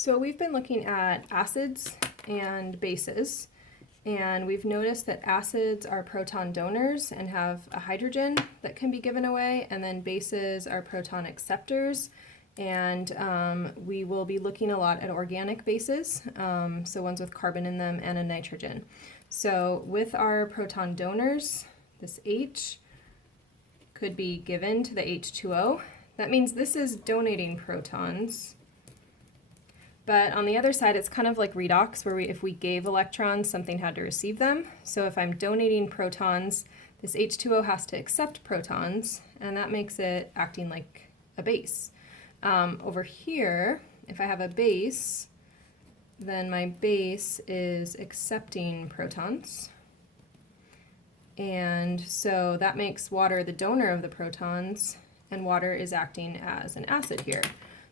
So we've been looking at acids and bases, and we've noticed that acids are proton donors and have a hydrogen that can be given away, and then bases are proton acceptors. And we will be looking a lot at organic bases, so ones with carbon in them and a nitrogen. So with our proton donors, this H could be given to the H2O. That means this is donating protons. But on the other side, it's kind of like redox, where if we gave electrons, something had to receive them. So if I'm donating protons, this H2O has to accept protons, and that makes it acting like a base. Over here, if I have a base, then my base is accepting protons. And so that makes water the donor of the protons, and water is acting as an acid here.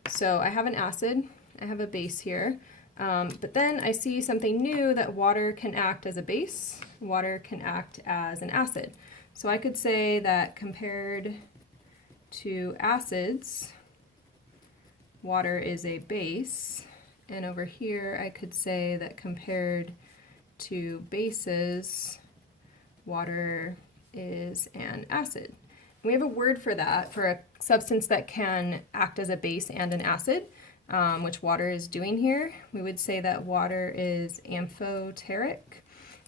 So I have an acid, I have a base here, but then I see something new, that water can act as a base, water can act as an acid. So I could say that compared to acids, water is a base, and over here I could say that compared to bases, water is an acid. We have a word for that, for a substance that can act as a base and an acid, which water is doing here. We would say that water is amphoteric.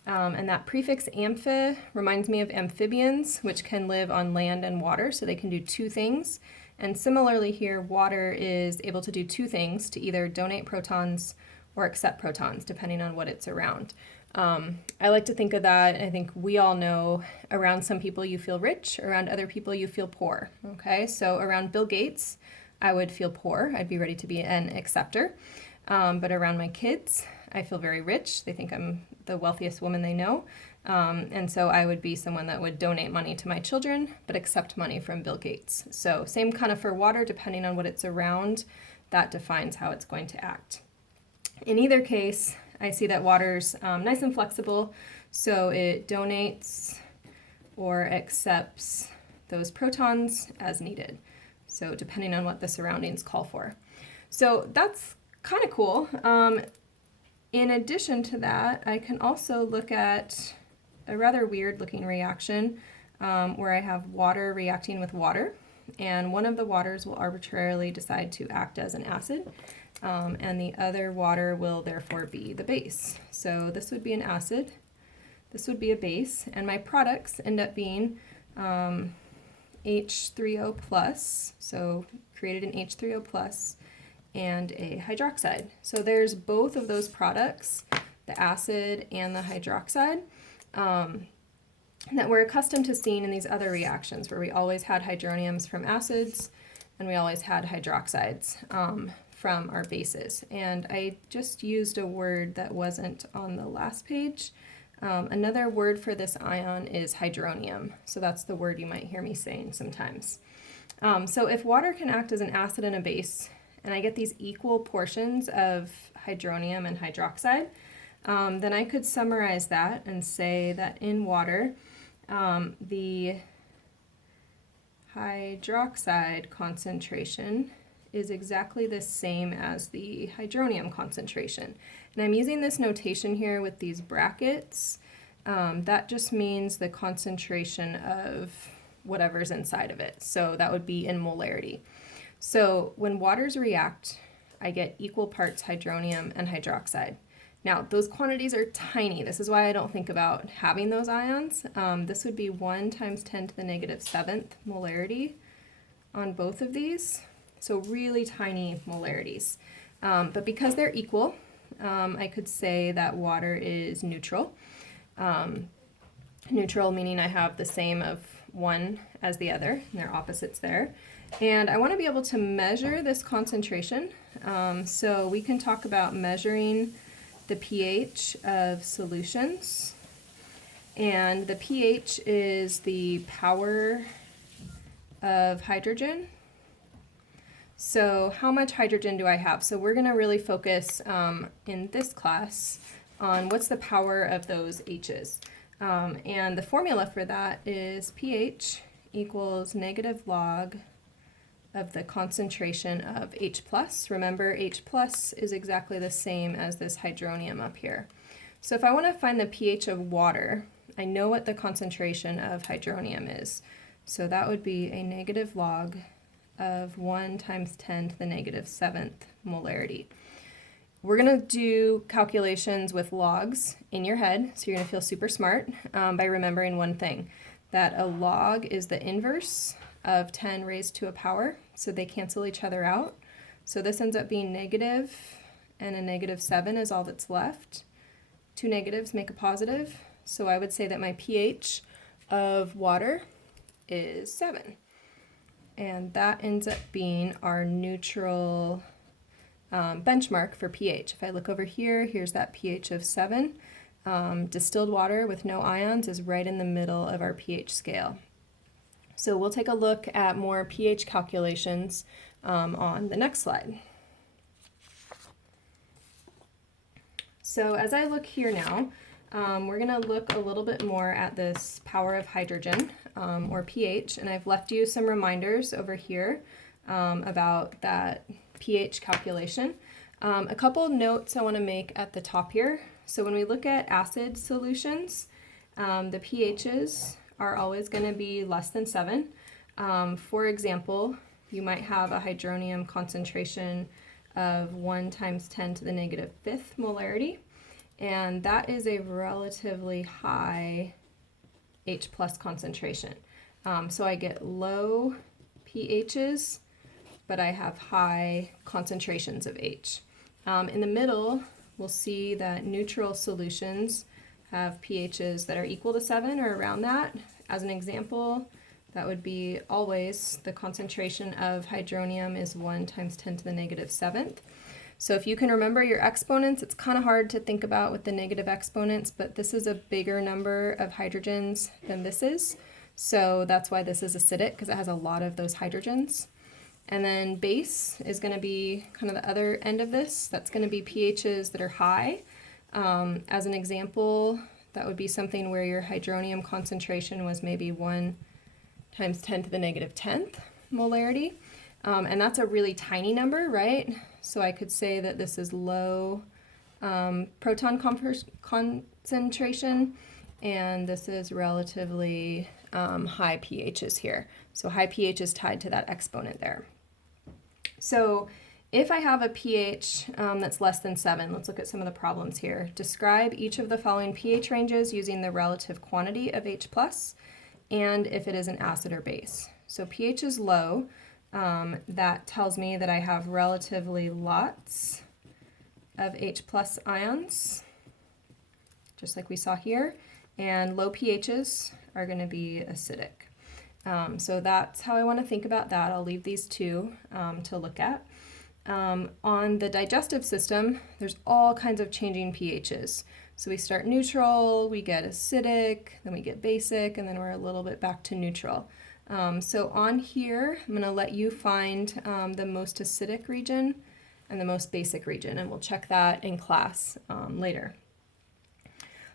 And that prefix amphi reminds me of amphibians, which can live on land and water, so they can do two things. And similarly here, water is able to do two things, to either donate protons or accept protons, depending on what it's around. I like to think of that, I think we all know, around some people you feel rich, around other people you feel poor. Okay, so around Bill Gates, I would feel poor. I'd be ready to be an acceptor. But around my kids, I feel very rich. They think I'm the wealthiest woman they know. And so I would be someone that would donate money to my children, but accept money from Bill Gates. So same kind of for water, depending on what it's around, that defines how it's going to act. In either case, I see that water's nice and flexible, so it donates or accepts those protons as needed. So depending on what the surroundings call for. So that's kind of cool. In addition to that, I can also look at a rather weird looking reaction where I have water reacting with water, and one of the waters will arbitrarily decide to act as an acid, and the other water will therefore be the base. So this would be an acid, this would be a base, and my products end up being H3O plus, so created an H3O plus, and a hydroxide. So there's both of those products, the acid and the hydroxide, that we're accustomed to seeing in these other reactions, where we always had hydroniums from acids and we always had hydroxides from our bases. And I just used a word that wasn't on the last page. Another word for this ion is hydronium, so that's the word you might hear me saying sometimes. So if water can act as an acid and a base, and I get these equal portions of hydronium and hydroxide, then I could summarize that and say that in water, the hydroxide concentration is exactly the same as the hydronium concentration. And I'm using this notation here with these brackets. That just means the concentration of whatever's inside of it. So that would be in molarity. So when waters react, I get equal parts hydronium and hydroxide. Now, those quantities are tiny. This is why I don't think about having those ions. This would be 1 times 10 to the negative 7th molarity on both of these. So really tiny molarities. But because they're equal, I could say that water is neutral. Neutral meaning I have the same of one as the other, and they're opposites there. And I want to be able to measure this concentration. So we can talk about measuring the pH of solutions. And the pH is the power of hydrogen. So how much hydrogen do I have? So we're going to really focus in this class on what's the power of those H's. And the formula for that is pH equals negative log of the concentration of H+. Remember, H+ is exactly the same as this hydronium up here. So if I want to find the pH of water, I know what the concentration of hydronium is. So that would be a negative log of 1 times 10 to the negative 7th molarity. We're going to do calculations with logs in your head, so you're going to feel super smart by remembering one thing, that a log is the inverse of 10 raised to a power, so they cancel each other out. So this ends up being negative, and a negative 7 is all that's left. Two negatives make a positive, so I would say that my pH of water is 7. And that ends up being our neutral benchmark for pH. If I look over here, here's that pH of 7. Distilled water with no ions is right in the middle of our pH scale. So we'll take a look at more pH calculations on the next slide. So as I look here now, we're going to look a little bit more at this power of hydrogen, or pH, and I've left you some reminders over here about that pH calculation. A couple notes I want to make at the top here. So when we look at acid solutions, the pHs are always going to be less than 7. For example, you might have a hydronium concentration of 1 times 10 to the negative 5th molarity, and that is a relatively high H+ concentration. So I get low pHs, but I have high concentrations of H. In the middle, we'll see that neutral solutions have pHs that are equal to 7 or around that. As an example, that would be always the concentration of hydronium is 1 times 10 to the negative 7th. So if you can remember your exponents, it's kind of hard to think about with the negative exponents, but this is a bigger number of hydrogens than this is. So that's why this is acidic, because it has a lot of those hydrogens. And then base is going to be kind of the other end of this. That's going to be pHs that are high. As an example, that would be something where your hydronium concentration was maybe 1 times 10 to the negative 10th molarity. And that's a really tiny number, right? So I could say that this is low proton concentration, and this is relatively high pHs here. So high pH is tied to that exponent there. So if I have a pH that's less than 7, let's look at some of the problems here. Describe each of the following pH ranges using the relative quantity of H+, and if it is an acid or base. So pH is low. That tells me that I have relatively lots of H+ ions, just like we saw here, and low pHs are going to be acidic. So that's how I want to think about that. I'll leave these two to look at. On the digestive system, there's all kinds of changing pHs. So we start neutral, we get acidic, then we get basic, and then we're a little bit back to neutral. So on here, I'm going to let you find the most acidic region and the most basic region, and we'll check that in class later.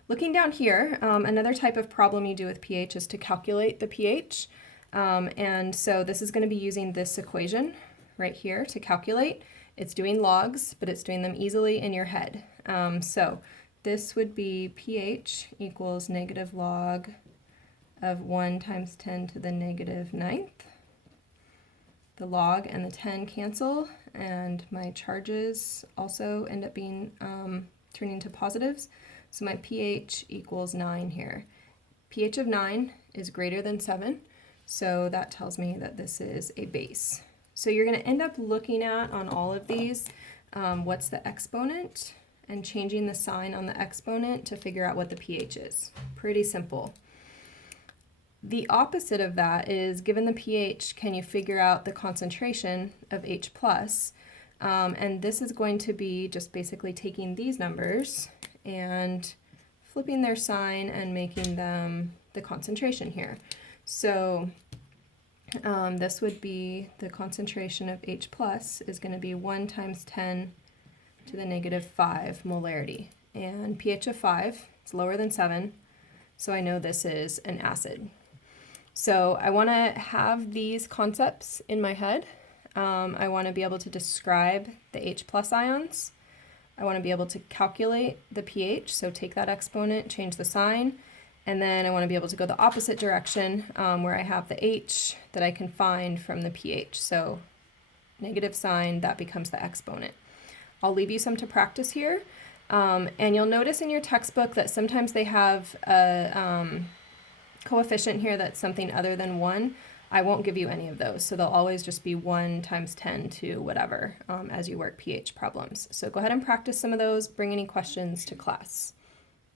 Looking down here, another type of problem you do with pH is to calculate the pH. And so this is going to be using this equation right here to calculate. It's doing logs, but it's doing them easily in your head. So this would be pH equals negative log of 1 times 10 to the negative 9th. The log and the 10 cancel, and my charges also end up being turning to positives. So my pH equals 9 here. pH of 9 is greater than 7, so that tells me that this is a base. So you're going to end up looking at, on all of these, what's the exponent, and changing the sign on the exponent to figure out what the pH is. Pretty simple. The opposite of that is, given the pH, can you figure out the concentration of H+? And this is going to be just basically taking these numbers and flipping their sign and making them the concentration here. So this would be the concentration of H+ is going to be 1 times 10 to the negative 5 molarity. And pH of 5, it's lower than 7, so I know this is an acid. So I want to have these concepts in my head I want to be able to describe the H plus ions. I want to be able to calculate the pH, so take that exponent, change the sign, and then I want to be able to go the opposite direction where I have the H that I can find from the pH. So negative sign, that becomes the exponent. I'll leave you some to practice here. And you'll notice in your textbook that sometimes they have a coefficient here that's something other than 1. I won't give you any of those, so they'll always just be 1 times 10 to whatever as you work pH problems. So go ahead and practice some of those. Bring any questions to class.